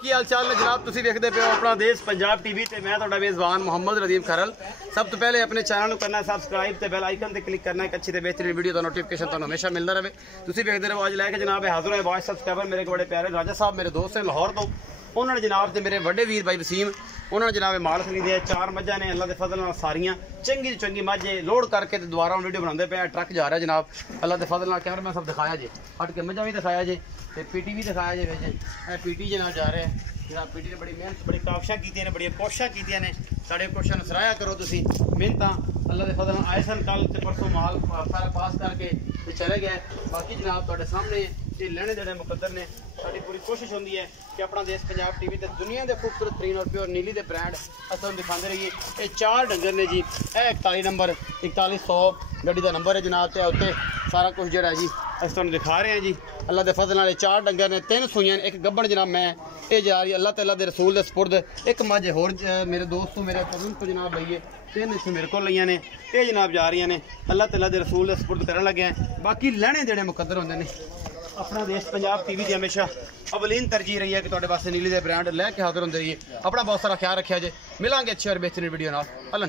की हाल चाल है जनाब। तुसीं वेखदे पे हो अपना देश पंजाब टीवी ते मैं तुहाडा मेज़बान मोहम्मद रदीफ खरल। सब तो पहले अपने चैनल को करना सब्सक्राइब ते बेल आइकन ते क्लिक करना है। अच्छी ते बेहतरीन वीडियो का नोटिफिकेशन तुहानूं हमेशा मिलता रहे। तुसीं वेखदे रहो। अज लैके जनाब हाजिर है वाच सब्सक्राइबर मेरे बड़े प्यारे राजा साहब मेरे दोस्त हैं लाहौर तो। उन्होंने जनाब से मेरे वड्डे वीर भाई वसीम उन्होंने जनाब माल खरीदे 4 मझां ने अल्लाह के फजल नाल सारियां चंगी चंगी मझ लोड करके तो दोबारा वीडियो बनाते पे। ट्रक जा रहा है जनाब अल्लाह के फजल नाल। कैमरा मैं सब दिखाया जे हट के मझां भी दिखाया जे ते पीटी भी दिखाया जे। वैसे पीटी जनाब जा रहे हैं जनाब। पीटी ने बड़ी मेहनत बड़ी काबशा की ने बड़ी कोशिशां की ने। साढ़े कोशिशां सराया करो तुसीं मेहनत अल्लाह के फजल आए सन कल ते परसों माल सारा पास करके ते चले गए। बाकी जनाब तुहाडे सामने ये लेने देने मुकद्दर ने। साडी पूरी कोशिश होंदी है कि अपना देश पंजाब टीवी ते दुनिया के खूबसूरत तरीन और प्योर नीली के ब्रांड असल दिखाते रहिए। ये 4 डंगर ने जी। 41 नंबर 4100 गड्डी का नंबर है जनाब। ते उत्ते सारा कुछ जरा जी अस तुहानूं दिखा रहे हैं जी। अल्लाह के फजल नाल 4 डंगर ने 3 सूइयां ने एक गब्बड़ जनाब। मैं ये जा रही अल्लाह ताला दे रसूल दे सुपुर्द एक मझ होर मेरे दोस्तों मेरे कज़न को जनाब लईए 3 इत्थे मेरे को लईयां ने ये जनाब जा रही ने अल्लाह ताला दे रसूल दे सुपुर्द करन लगे हैं। बाकी लेने देने मुकद्दर होंदे ने। अपना देश पंजाब टीवी की हमेशा अवलीन तरजीह रही है कि तुहाडे वास्ते नीली दे ब्रांड लैके हाजिर होंदे रहिए। अपना बहुत सारा ख्याल रखिया जे। मिलांगे अच्छी और बेहतरीन वीडियो नाल। अल्लाह